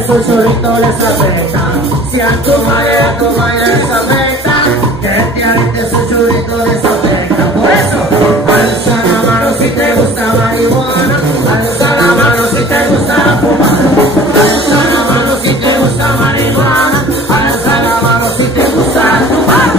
eres un churrito les afecta. Si a tu madre les afecta, que te avientes un churrito les afecta. Por eso, alza la mano si te gusta marihuana, alza la mano si te gusta fumar, alza la mano si te gusta marihuana, alza la mano si te gusta fumar.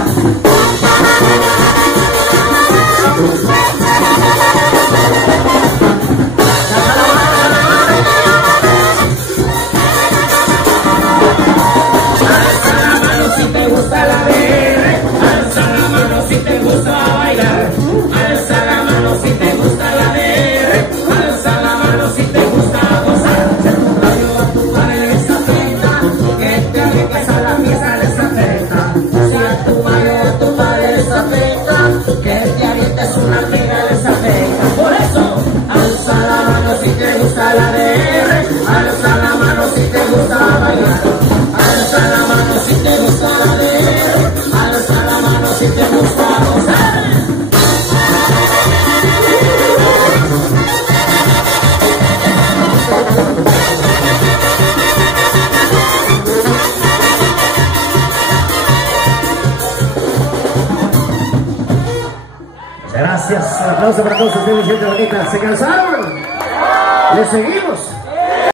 Gracias, un aplauso para todos ustedes, gente bonita. ¿Se cansaron? ¿Le seguimos?